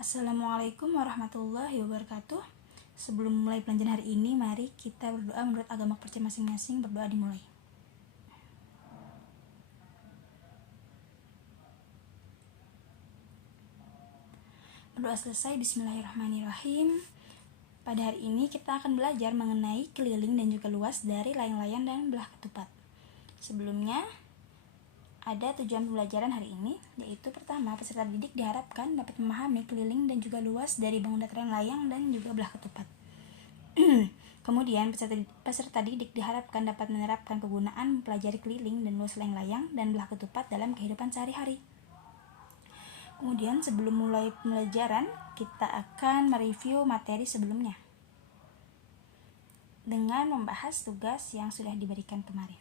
Assalamualaikum warahmatullahi wabarakatuh. Sebelum mulai pelajaran hari ini, mari kita berdoa menurut agama percaya masing-masing. Berdoa dimulai. Berdoa selesai, bismillahirrahmanirrahim. Pada hari ini kita akan belajar mengenai keliling dan juga luas dari layang-layang dan belah ketupat. Sebelumnya, ada tujuan pembelajaran hari ini, yaitu pertama, peserta didik diharapkan dapat memahami keliling dan juga luas dari bangun dataran layang dan juga belah ketupat. Kemudian, peserta didik diharapkan dapat menerapkan kegunaan mempelajari keliling dan luas layang-layang dan belah ketupat dalam kehidupan sehari-hari. Kemudian, sebelum mulai pembelajaran, kita akan mereview materi sebelumnya dengan membahas tugas yang sudah diberikan kemarin.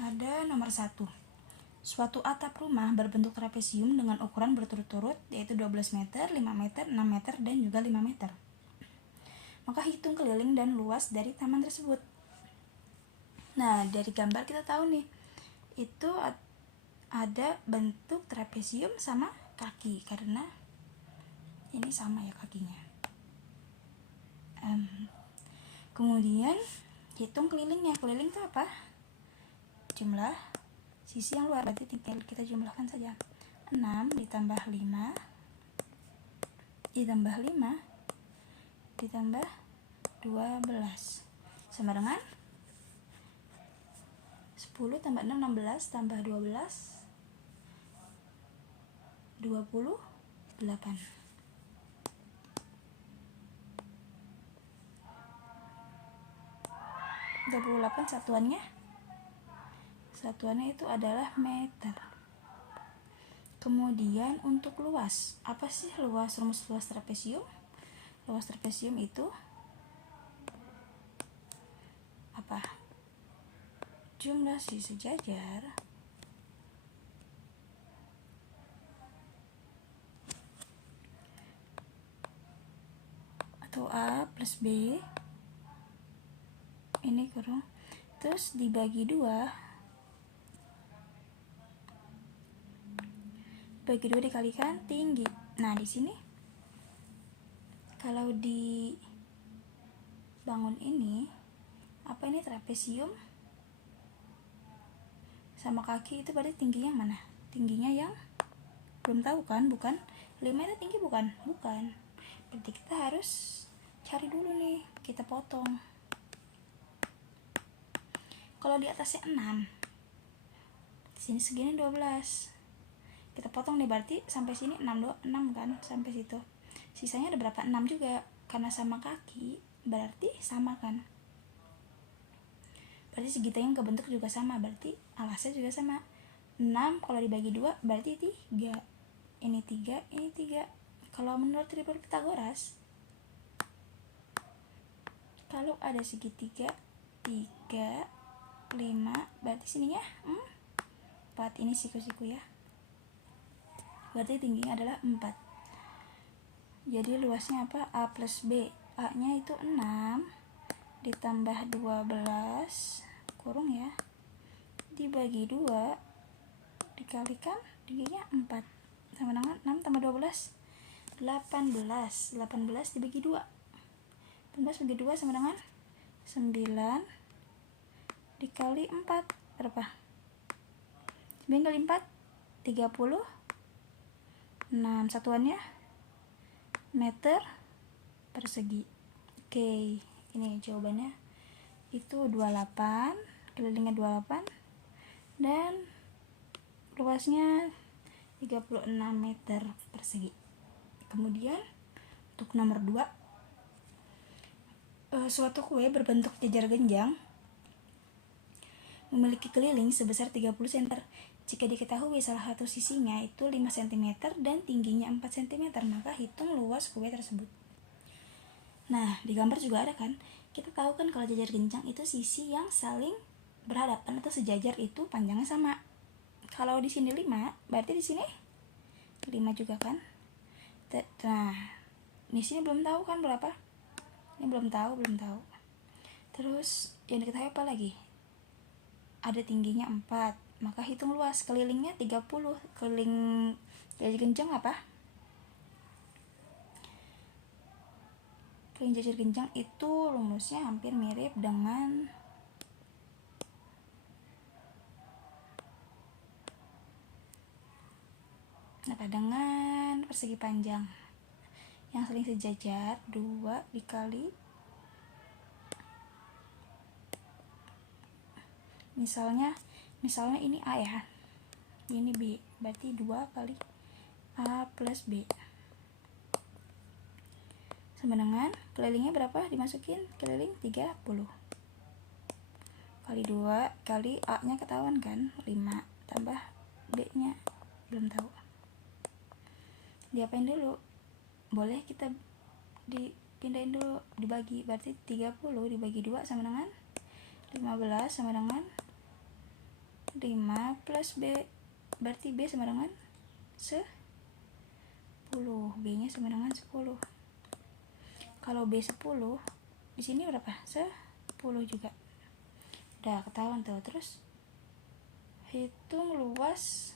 Ada nomor 1. Suatu atap rumah berbentuk trapesium dengan ukuran berturut-turut, yaitu 12 meter, 5 meter, 6 meter, dan juga 5 meter. Maka hitung keliling dan luas dari taman tersebut. Nah, dari gambar kita tahu nih, itu ada bentuk trapesium sama kaki, karena ini sama ya kakinya. Kemudian hitung kelilingnya. Keliling itu apa? Jumlah sisi yang luar, berarti tinggal kita jumlahkan saja. 6 ditambah 5 ditambah 5 ditambah 12 sama dengan 10 tambah 6, 16 tambah 12 28. Satuannya itu adalah meter. Kemudian untuk luas, apa sih rumus luas trapesium? Luas trapesium itu apa? Jumlah sisi sejajar atau A plus B ini kurang, terus dibagi 2 dikalikan tinggi. Nah, di sini kalau di bangun ini, apa ini trapesium sama kaki itu berarti tinggi yang mana? Tingginya yang belum tahu kan? Bukan 5 itu tinggi, bukan? Berarti kita harus cari dulu nih, kita potong. Kalau di atasnya 6, di sini segini 12. Kita potong nih, berarti sampai sini 6 kan, sampai situ. Sisanya ada berapa? 6 juga, karena sama kaki berarti sama kan. Berarti segitiga yang kebentuk juga sama, berarti alasnya juga sama. 6 kalau dibagi 2 berarti 3. Ini 3, ini 3. Kalau menurut tripod Pitagoras, kalau ada segitiga 3, 5, berarti sininya 4. Ini siku-siku ya. Berarti tingginya adalah 4. Jadi luasnya apa? A plus B. A nya itu 6 ditambah 12 kurung ya, dibagi 2 dikalikan tingginya 4 sama dengan 6 tambah 12 18 dibagi 2, 18 bagi 2 sama dengan 9 dikali 4 berapa? 9 kali 4 36. Satuannya meter persegi. Oke, ini jawabannya itu 28, kelilingnya 28 dan luasnya 36 meter persegi. Kemudian untuk nomor 2, suatu kue berbentuk jajar genjang memiliki keliling sebesar 30 cm. Jika diketahui salah satu sisinya itu 5 cm dan tingginya 4 cm, maka hitung luas kue tersebut. Nah, di gambar juga ada kan, kita tahu kan kalau jajar genjang itu sisi yang saling berhadapan atau sejajar itu panjangnya sama. Kalau di sini 5, berarti di sini 5 juga kan. Nah, di sini belum tahu kan berapa? Ini belum tahu. Terus yang diketahui apa lagi? Ada tingginya 4, maka hitung luas kelilingnya 30. Keliling Jajur kencang apa? Keliling jajur kencang itu rumusnya hampir mirip dengan dengan persegi panjang yang saling sejajar. 2 dikali, misalnya ini A ya, ini B, berarti 2 kali A plus B sama dengan kelilingnya berapa dimasukin? Keliling 30 kali 2 kali A nya ketahuan kan, 5 tambah B nya belum tahu, diapain dulu? Boleh kita dipindahin dulu, dibagi, berarti 30 dibagi 2 sama dengan 15 sama dengan 5 plus B, berarti B sama dengan 10, B nya sama dengan 10. Kalau B 10, di sini berapa? 10 juga. Udah ketahuan tuh. Terus hitung luas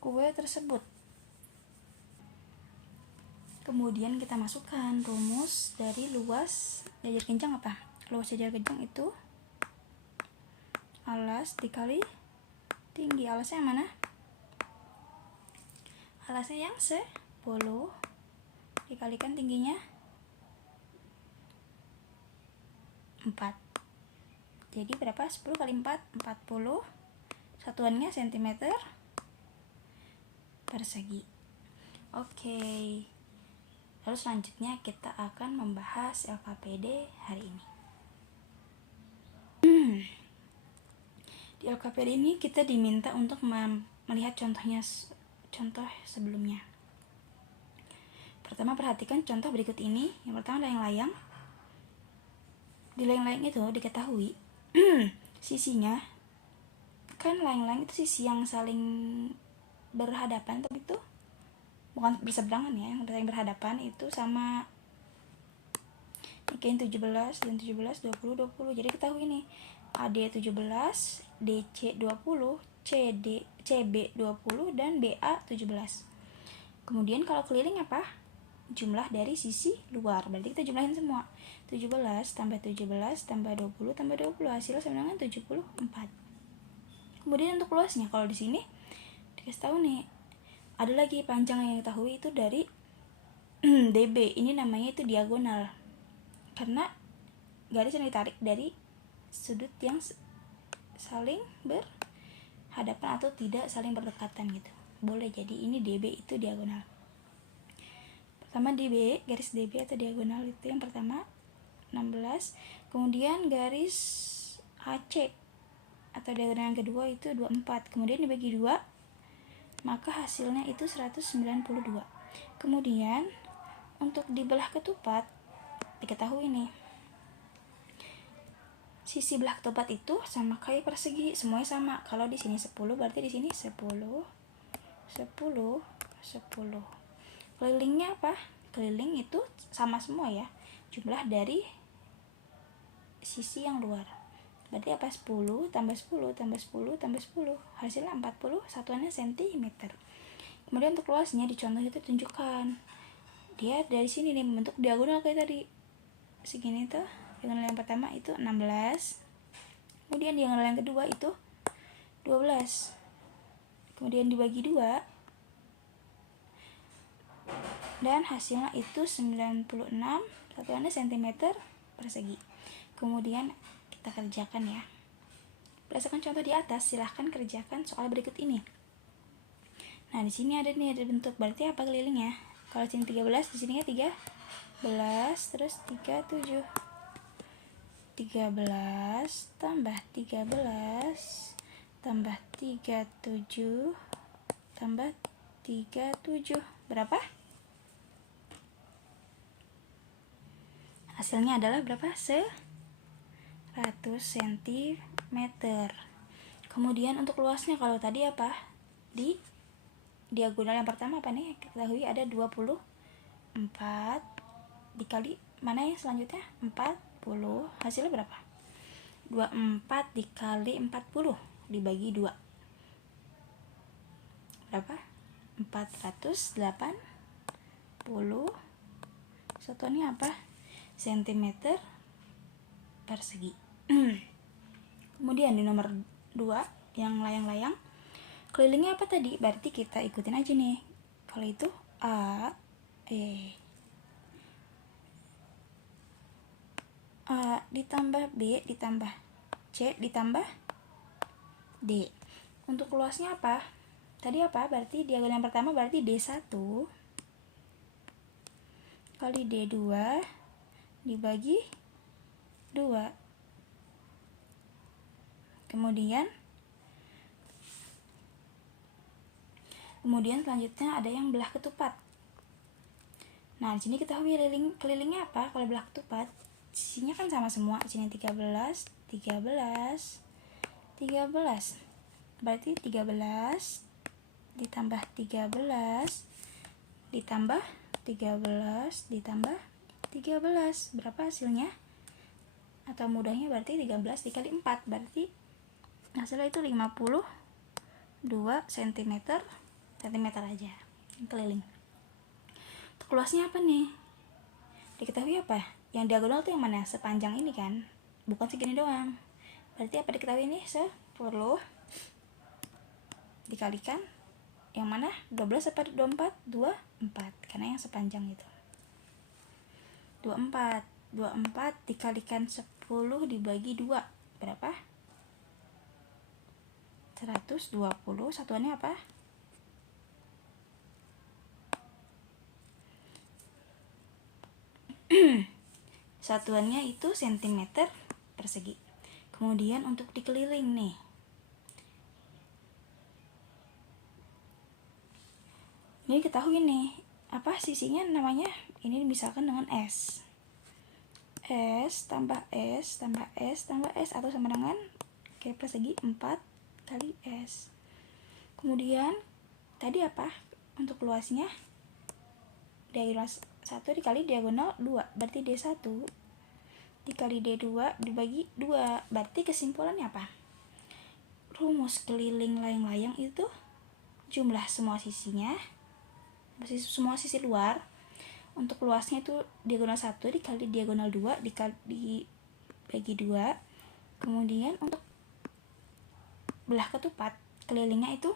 kue tersebut. Kemudian kita masukkan rumus dari luas jajur kencang apa? Luas jajur kencang itu alas dikali tinggi. Alasnya yang mana? Alasnya yang 10 dikalikan tingginya 4. Jadi berapa? 10 kali 4, 40. Satuannya cm persegi. Oke. Lalu selanjutnya kita akan membahas LKPD hari ini. Di LKPD ini kita diminta untuk melihat contoh sebelumnya. Pertama, perhatikan contoh berikut ini. Yang pertama, layang-layang. Di layang-layang itu diketahui sisinya, kan layang-layang itu sisi yang saling berhadapan, tapi itu bukan berseberangan ya, yang saling berhadapan itu sama kain 17 dan 17, 20, 20. Jadi ketahui nih, AD 17, DC 20, CB 20, dan BA 17. Kemudian kalau keliling apa? Jumlah dari sisi luar. Berarti kita jumlahin semua. 17 tambah 17 tambah 20 tambah 20, hasilnya sama dengan 74. Kemudian untuk luasnya, kalau di sini dikasih tahu nih, ada lagi panjang yang diketahui itu dari DB. Ini namanya itu diagonal, karena garis yang ditarik dari sudut yang saling berhadapan atau tidak saling berdekatan gitu. Boleh jadi ini DB itu diagonal. Pertama DB, garis DB atau diagonal itu yang pertama 16. Kemudian garis AC atau diagonal yang kedua itu 24. Kemudian dibagi 2, maka hasilnya itu 192. Kemudian untuk di belah ketupat diketahui nih, sisi belah ketupat itu sama kayak persegi, semuanya sama. Kalau di sini 10, berarti di sini 10, 10, 10. Kelilingnya apa? Keliling itu sama semua ya, jumlah dari sisi yang luar. Berarti apa? 10 tambah 10 tambah 10 tambah 10, hasilnya 40, satuannya cm. Kemudian untuk luasnya di contoh itu tunjukkan, dia dari sini nih membentuk diagonal kayak tadi, segini tuh. Diagonal yang pertama itu 16, kemudian diagonal yang kedua itu 12, kemudian dibagi 2, dan hasilnya itu 96, satuannya cm persegi. Kemudian kita kerjakan ya. Berdasarkan contoh di atas, silahkan kerjakan soal berikut ini. Nah, di sini ada bentuk, berarti apa kelilingnya? Kalau sini 13, di sini 13, terus 37. 13 tambah 13 tambah 37 tambah 37 berapa? Hasilnya adalah berapa? 100 cm. Kemudian untuk luasnya, kalau tadi apa? Di diagonal yang pertama apa nih? Ketahui ada 24 dikali mana yang selanjutnya? 40. Hasilnya berapa? 24 dikali 40 dibagi 2. Berapa? 480. Satuannya apa? Sentimeter persegi. Kemudian di nomor 2 yang layang-layang, kelilingnya apa tadi? Berarti kita ikutin aja nih. Kalau itu A ditambah B ditambah C ditambah D. Untuk luasnya apa? Tadi apa? Berarti diagonal yang pertama berarti D1 kali D2 dibagi 2. Kemudian selanjutnya ada yang belah ketupat. Nah, di sini kita kelilingnya apa? Kalau belah ketupat, sisinya kan sama semua. Di sini 13. Berarti 13 ditambah 13 ditambah 13 ditambah 13. Berapa hasilnya? Atau mudahnya berarti 13 dikali 4. Berarti hasilnya itu 52 cm aja keliling. Untuk luasnya apa nih? Diketahui apa? Yang diagonal tuh yang mana? Sepanjang ini kan? Bukan segini doang. Berarti apa diketahui ini? 10 dikalikan yang mana? 12 apa 24? 24. Karena yang sepanjang itu. 24 dikalikan 10 dibagi 2. Berapa? 120. Satuannya apa? Satuannya itu sentimeter persegi. Kemudian untuk dikeliling nih, jadi ketahui nih apa sisinya namanya, ini misalkan dengan S tambah S tambah S tambah S atau sama dengan persegi 4 kali S. Kemudian tadi apa? Untuk luasnya diagonal 1 dikali diagonal 2, berarti D1 dikali D2 dibagi 2. Berarti kesimpulannya apa? Rumus keliling layang-layang itu jumlah semua sisinya, semua sisi luar. Untuk luasnya itu diagonal 1 dikali diagonal 2 dibagi 2. Kemudian untuk belah ketupat, kelilingnya itu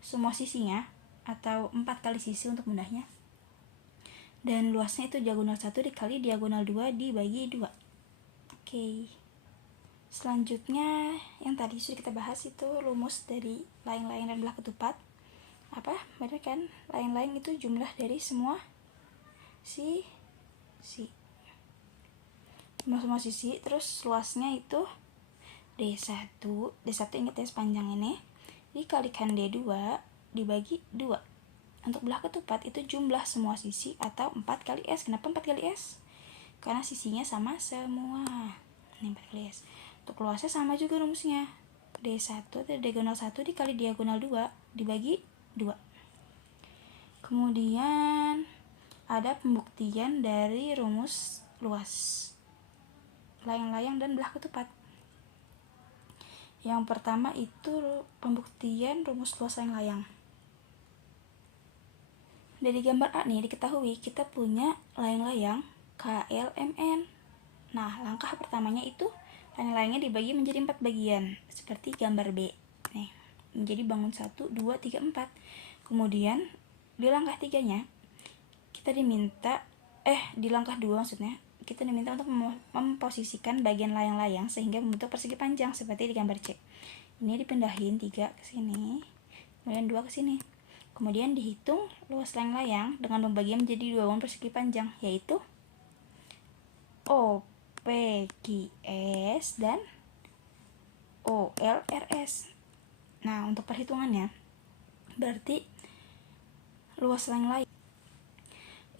semua sisinya atau 4 kali sisi untuk mudahnya. Dan luasnya itu diagonal 1 dikali diagonal 2 dibagi 2. Oke. Selanjutnya yang tadi sudah kita bahas itu rumus dari layang-layang dan belah ketupat. Apa? Benar kan? Layang-layang itu jumlah dari semua semua sisi. Terus luasnya itu D1 ingat ya sepanjang ini, dikalikan D2 dibagi 2. Untuk belah ketupat itu jumlah semua sisi atau 4 kali S. Kenapa 4 kali S? Karena sisinya sama semua. Ini 4 kali S. Untuk luasnya sama juga rumusnya. D1 dari diagonal 1 dikali diagonal 2 dibagi 2. Kemudian ada pembuktian dari rumus luas layang-layang dan belah ketupat. Yang pertama itu pembuktian rumus luas layang-layang. Dari gambar A nih diketahui kita punya layang-layang KLMN. Nah, langkah pertamanya itu layang-layangnya dibagi menjadi 4 bagian seperti gambar B. Nih, menjadi bangun 1, 2, 3, 4. Kemudian di langkah 3-nya kita diminta di langkah 2 maksudnya, kita diminta untuk memposisikan bagian layang-layang sehingga membentuk persegi panjang seperti di gambar C. Ini dipindahin 3 ke sini, kemudian 2 ke sini. Kemudian dihitung luas layang-layang dengan membagi menjadi 2 bangun persegi panjang, yaitu OPQS dan OLRS. Nah, untuk perhitungannya berarti luas layang-layang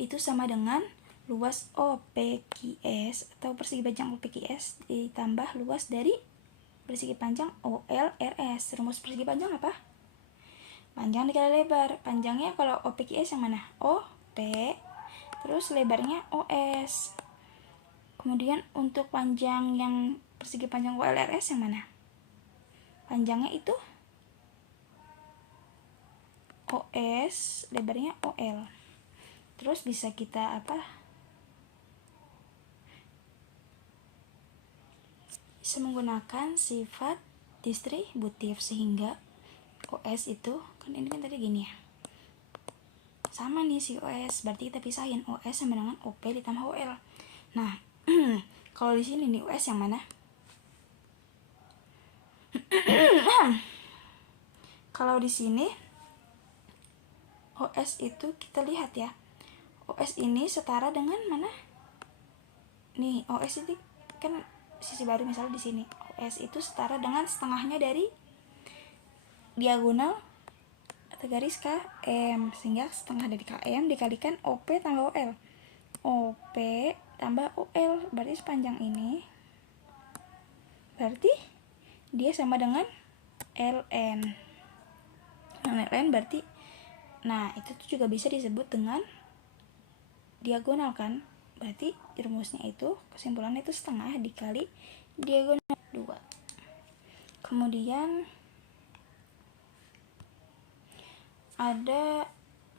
itu sama dengan luas OPQS atau persegi panjang OPQS ditambah luas dari persegi panjang OLRS. Rumus persegi panjang apa? Panjang dikali lebar. Panjangnya kalau OPQS yang mana? OP, terus lebarnya OS. Kemudian untuk panjang yang persegi panjang OLRS yang mana? Panjangnya itu OS, lebarnya OL. Terus bisa kita bisa menggunakan sifat distributif, sehingga OS itu kan ini kan tadi gini ya, sama nih si OS, berarti kita pisahin OS sama dengan OP ditambah OL. Nah kalau di sini nih OS yang mana? Kalau di sini OS itu kita lihat ya, OS ini setara dengan mana? Nih OS ini kan sisi baru, misalnya di sini OS itu setara dengan setengahnya dari diagonal atau garis KM, sehingga setengah dari KM dikalikan OP tambah OL. OP tambah OL berarti sepanjang ini, berarti dia sama dengan LN. Nah, LN berarti, nah itu tuh juga bisa disebut dengan diagonal kan, berarti rumusnya itu, kesimpulannya itu setengah dikali diagonal 2. Kemudian ada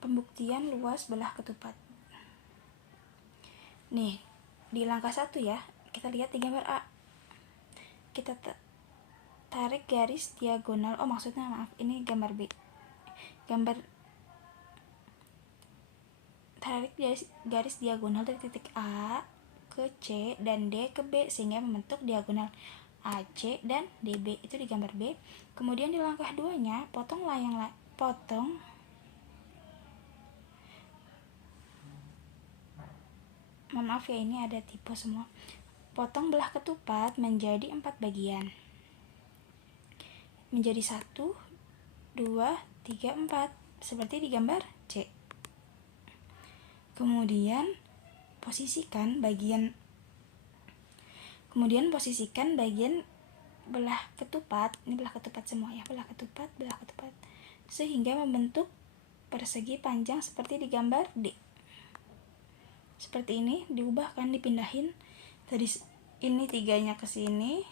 pembuktian luas belah ketupat. Nih di langkah 1 ya, kita lihat di gambar A, kita tarik garis diagonal, maksudnya maaf, ini gambar B, tarik garis diagonal dari titik A ke C dan D ke B, sehingga membentuk diagonal AC dan DB, itu di gambar B. Kemudian di langkah 2 nya, potong maaf ya, ini ada tipe semua. Potong belah ketupat menjadi 4 bagian, menjadi 1, 2, 3, 4, seperti di gambar C. Kemudian posisikan bagian belah ketupat, ini belah ketupat semua ya, belah ketupat, sehingga membentuk persegi panjang seperti di gambar D. Seperti ini, diubahkan, dipindahin tadi ini 3-nya ke sini,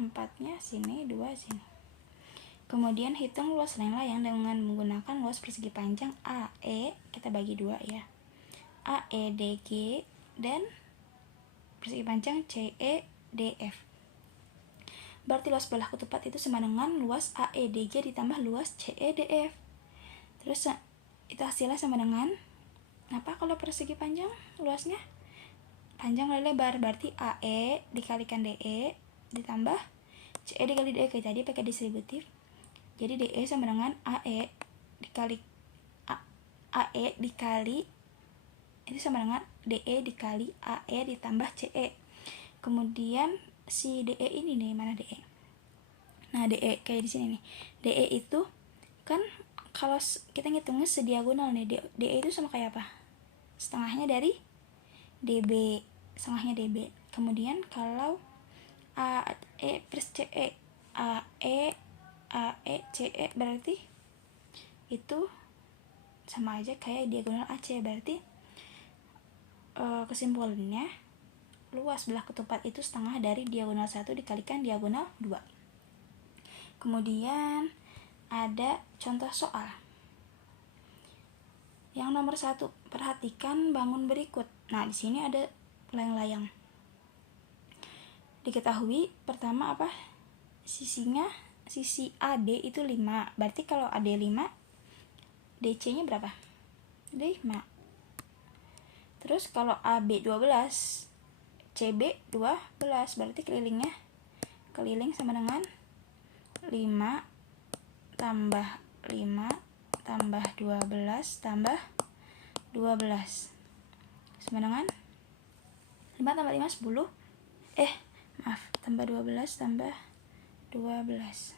4-nya sini, 2 sini. Kemudian hitung luas layang-layang dengan menggunakan luas persegi panjang AE, kita bagi 2 ya, AEDG, dan persegi panjang CEDF. Berarti luas belah ketupat itu sama dengan luas AEDG ditambah luas CEDF. Terus itu hasilnya sama dengan apa kalau persegi panjang? Luasnya panjang kali lebar, berarti AE dikalikan DE ditambah CE dikali DE, kayak tadi pakai distributif. Jadi DE sama dengan AE dikali itu sama dengan DE dikali AE ditambah CE. Kemudian si DE ini nih, mana DE? Nah, DE kayak di sini nih. DE itu kan kalau kita ngitungnya sediagonal nih, DE itu sama kayak apa? Setengahnya dari DB, setengahnya DB. Kemudian kalau AE plus CE, AE CE berarti itu sama aja kayak diagonal AC. Berarti kesimpulannya luas belah ketupat itu setengah dari diagonal 1 dikalikan diagonal 2. Kemudian ada contoh soal. Yang nomor 1, perhatikan bangun berikut. Nah, di sini ada layang-layang. Diketahui pertama apa? Sisi AD itu 5. Berarti kalau AD 5, DC-nya berapa? 5. Terus kalau AB 12, CB 12, berarti keliling sama dengan 5 tambah 5 tambah 12 tambah 12 sama dengan 5 tambah 5 10, tambah 12 tambah 12,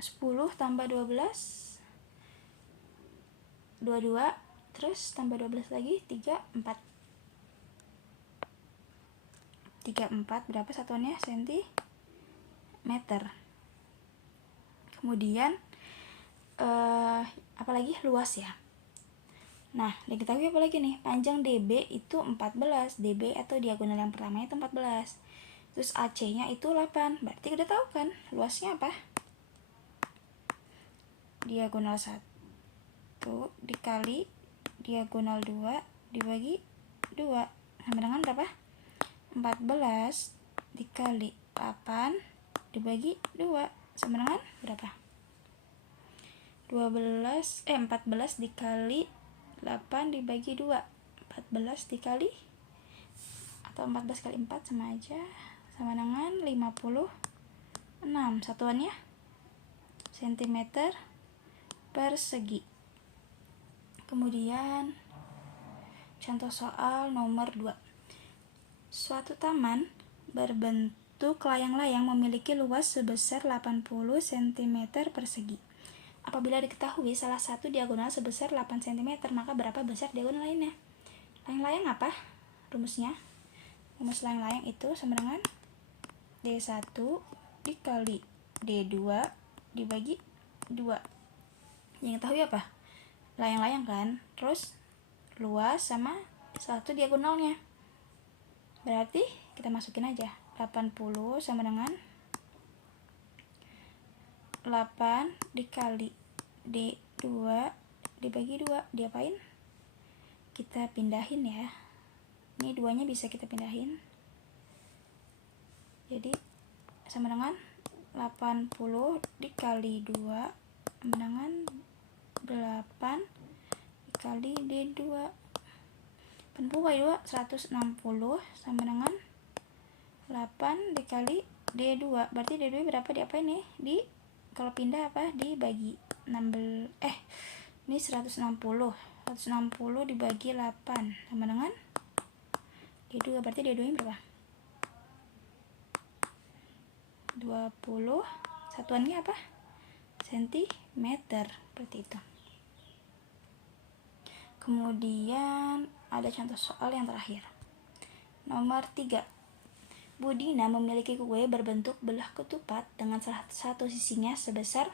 10 tambah 12 22, terus tambah 12 lagi 34 berapa satuannya? Sentimeter. Kemudian apalagi luas ya. Nah, diketahui apa lagi nih? Panjang DB itu 14, DB atau diagonal yang pertama itu 14. Terus AC-nya itu 8. Berarti udah tahu kan luasnya apa? Diagonal 1 dikali diagonal 2 dibagi 2 sama dengan berapa? 14 dikali 8 dibagi 2 sama dengan berapa? 14 dikali 8 dibagi 2. 14 dikali atau 14 kali 4 sama aja, sama dengan 56. Satuannya cm persegi. Kemudian contoh soal nomor 2. Suatu taman berbentuk layang-layang memiliki luas sebesar 80 cm persegi. Apabila diketahui salah satu diagonal sebesar 8 cm, maka berapa besar diagonal lainnya? Layang-layang apa rumusnya? Rumus layang-layang itu sama dengan D1 dikali D2 dibagi 2. Yang tahu apa? Layang-layang kan? Terus luas sama satu diagonalnya. Berarti kita masukin aja 80 sama dengan 8 dikali D2 dibagi 2. Diapain? Kita pindahin ya. Ini 2-nya bisa kita pindahin. Jadi sama dengan 80 dikali 2 sama dengan 8 dikali D2. 80 kali 2 160 sama dengan 8 dikali D2. Berarti D2 berapa? Diapain nih? Kalau pindah apa? Dibagi 16. Ini 160 dibagi 8 sama dengan D2. Berarti D2 nya berapa? 20. Satuannya apa? Sentimeter. Seperti itu. Kemudian ada contoh soal yang terakhir. Nomor 3. Budina memiliki kue berbentuk belah ketupat dengan salah satu sisinya sebesar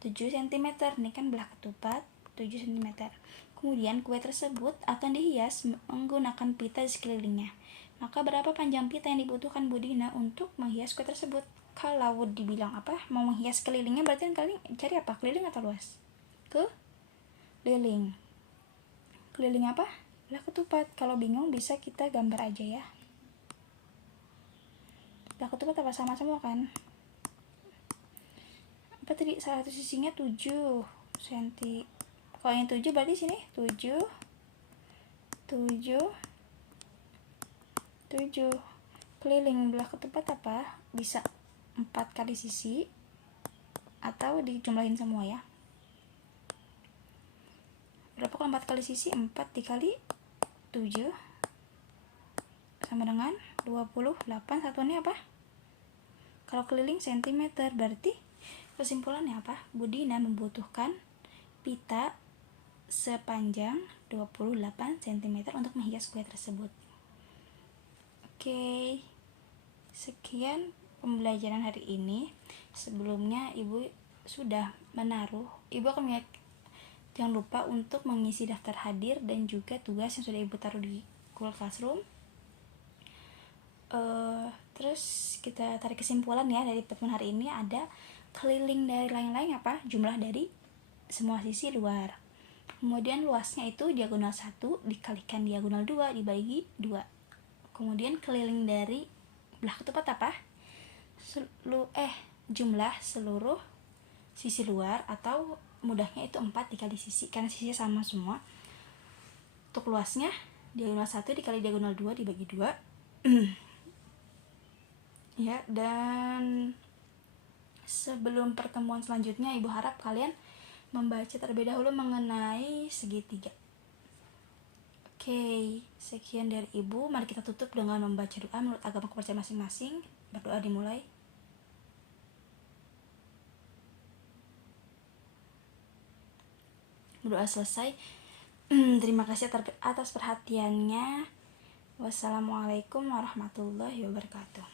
7 cm. Ini kan belah ketupat 7 cm. Kemudian kue tersebut akan dihias menggunakan pita di sekelilingnya. Maka berapa panjang pita yang dibutuhkan Budina untuk menghias kue tersebut? Kalau dibilang apa? Mau menghias kelilingnya berarti kalian cari apa? Keliling atau luas? Keliling. Keliling apa? Belah ketupat. Kalau bingung bisa kita gambar aja ya. Belah ketupat apa? Sama semua kan? Apa tadi? Salah satu sisinya 7 cm. Kalau yang 7 berarti sini 7 keliling belah ketupat apa? Bisa 4 kali sisi atau dijumlahin semua ya. Berapa kalau 4 kali sisi? 4 dikali 7 sama dengan 28. Satuannya apa? Kalau keliling cm. Berarti kesimpulannya apa? Budina membutuhkan pita sepanjang 28 cm untuk menghias kue tersebut. Oke. Sekian pembelajaran hari ini. Sebelumnya Ibu sudah menaruh. Ibu akan jangan lupa untuk mengisi daftar hadir dan juga tugas yang sudah Ibu taruh di Google Classroom. Terus kita tarik kesimpulan ya dari pertemuan hari ini. Ada keliling dari layang-layang apa? Jumlah dari semua sisi luar. Kemudian luasnya itu diagonal 1 dikalikan diagonal 2 dibagi 2. Kemudian keliling dari belah ketupat apa? Jumlah seluruh sisi luar, atau mudahnya itu 4 dikali sisi karena sisinya sama semua. Untuk luasnya diagonal 1 dikali diagonal 2 dibagi 2. Ya, dan sebelum pertemuan selanjutnya Ibu harap kalian membaca terlebih dahulu mengenai segitiga. Oke, sekian dari Ibu. Mari kita tutup dengan membaca doa menurut agama kepercayaan masing-masing. Berdoa dimulai. Berdoa selesai. Terima kasih atas perhatiannya. Wassalamualaikum warahmatullahi wabarakatuh.